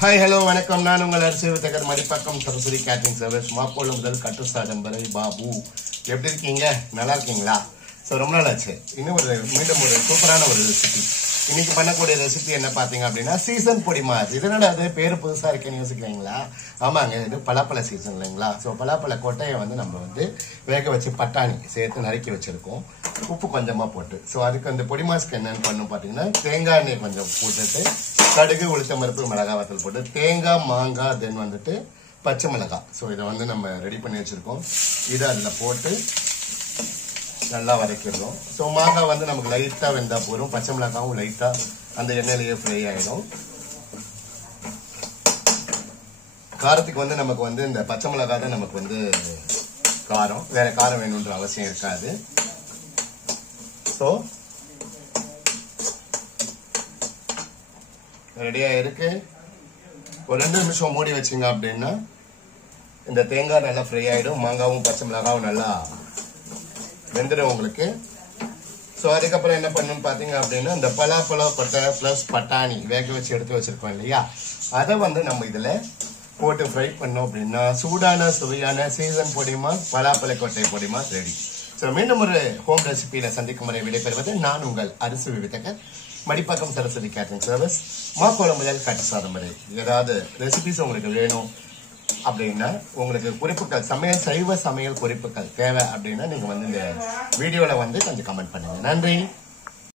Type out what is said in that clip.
Hi hello வணக்கம். நான் உங்கள் அரிசி வித்தகர் மடிப்பாக்கம் சரஸ்வதி கேட்டரிங் சர்வீஸ் மாப்போல முதல் கட்டுசாதம் வரை பாபு. எப்படி இருக்கீங்க? நல்லா இருக்கீங்களா? ஸோ ரொம்ப நாள் ஆச்சு. இன்னும் மீண்டும் ஒரு சூப்பரான ஒரு ரெசிபி. இன்னைக்கு பண்ணக்கூடிய ரெசிபி என்ன பார்த்தீங்க அப்படின்னா சீசன் பொடி மாஸ். இதனோட அது பேர் புதுசாக இருக்கேன்னு யோசிக்கிறீங்களா? ஆமாங்க, இது பலாப்பழ சீசன் இல்லைங்களா? ஸோ பலாப்பழ கொட்டையை நம்ம வேக வச்சு பட்டாணி சேர்த்து நறுக்கி வச்சிருக்கோம், உப்பு கொஞ்சமாக போட்டு. ஸோ அதுக்கு அந்த பொடி மாஸ்க்கு என்னென்னு பண்ணணும் பார்த்தீங்கன்னா தேங்காய் எண்ணெய் கொஞ்சம் போட்டுட்டு கடுகு உளுத்தம் பருப்பு மிளகாய் வத்தல் போட்டு தேங்காய் மாங்காய் தென் பச்சை மிளகாய். ஸோ இதை நம்ம ரெடி பண்ணி வச்சிருக்கோம். இதை அதில் போட்டு நல்லா வதக்கிடுறோம். ஸோ மாங்காய் நமக்கு லைட்டாக வெந்தால் போதும். பச்சை மிளகாவும் லைட்டாக அந்த எண்ணெயிலேயே ஃப்ரை ஆகிடும். காரத்துக்கு நமக்கு இந்த பச்சை மிளகாய் தான் நமக்கு காரம். வேற காரம் வேணுன்ற அவசியம் இருக்காது. ஸோ ரெடியா இருக்கு. ஒரு 2 நிமிஷம் மூடி வச்சிங்க அப்படின்னா இந்த தேங்காய் நல்லா ஃப்ரை ஆயிடும். மாங்காவும் பச்சை மிளகாவும் நல்லா வெந்துடும் உங்களுக்கு. ஸோ அதுக்கப்புறம் என்ன பண்ணணும்னு பார்த்தீங்க அப்படின்னா இந்த பலாப்பழம் கொட்டை ப்ளஸ் பட்டாணி வேக வச்சு எடுத்து வச்சிருக்கோம் இல்லையா, அதை நம்ம இதில் போட்டு ஃப்ரை பண்ணோம் அப்படின்னா சூடான சுவையான சீசன் பொடிமா பலாப்பழ கொட்டை பொடிமா ரெடி. ஸோ மீண்டும் ஒரு ஹோம் ரெசிபியில சந்திக்கும் முறை விடைபெறுவது நான் உங்கள் அரிசி வித்தகர் மடிப்பாக்கம் சரஸ்வதி கேட்டரிங் சர்வீஸ் மாக்கோளம் முதல் கட்டுசாதம் வரை. ஏதாவது ரெசிபிஸ் உங்களுக்கு வேணும் அப்படின்னா, உங்களுக்கு குறிப்புகள் சைவ சமையல் குறிப்புகள் தேவை அப்படின்னா நீங்க இந்த வீடியோல கொஞ்சம் கமெண்ட் பண்ணுங்க. நன்றி.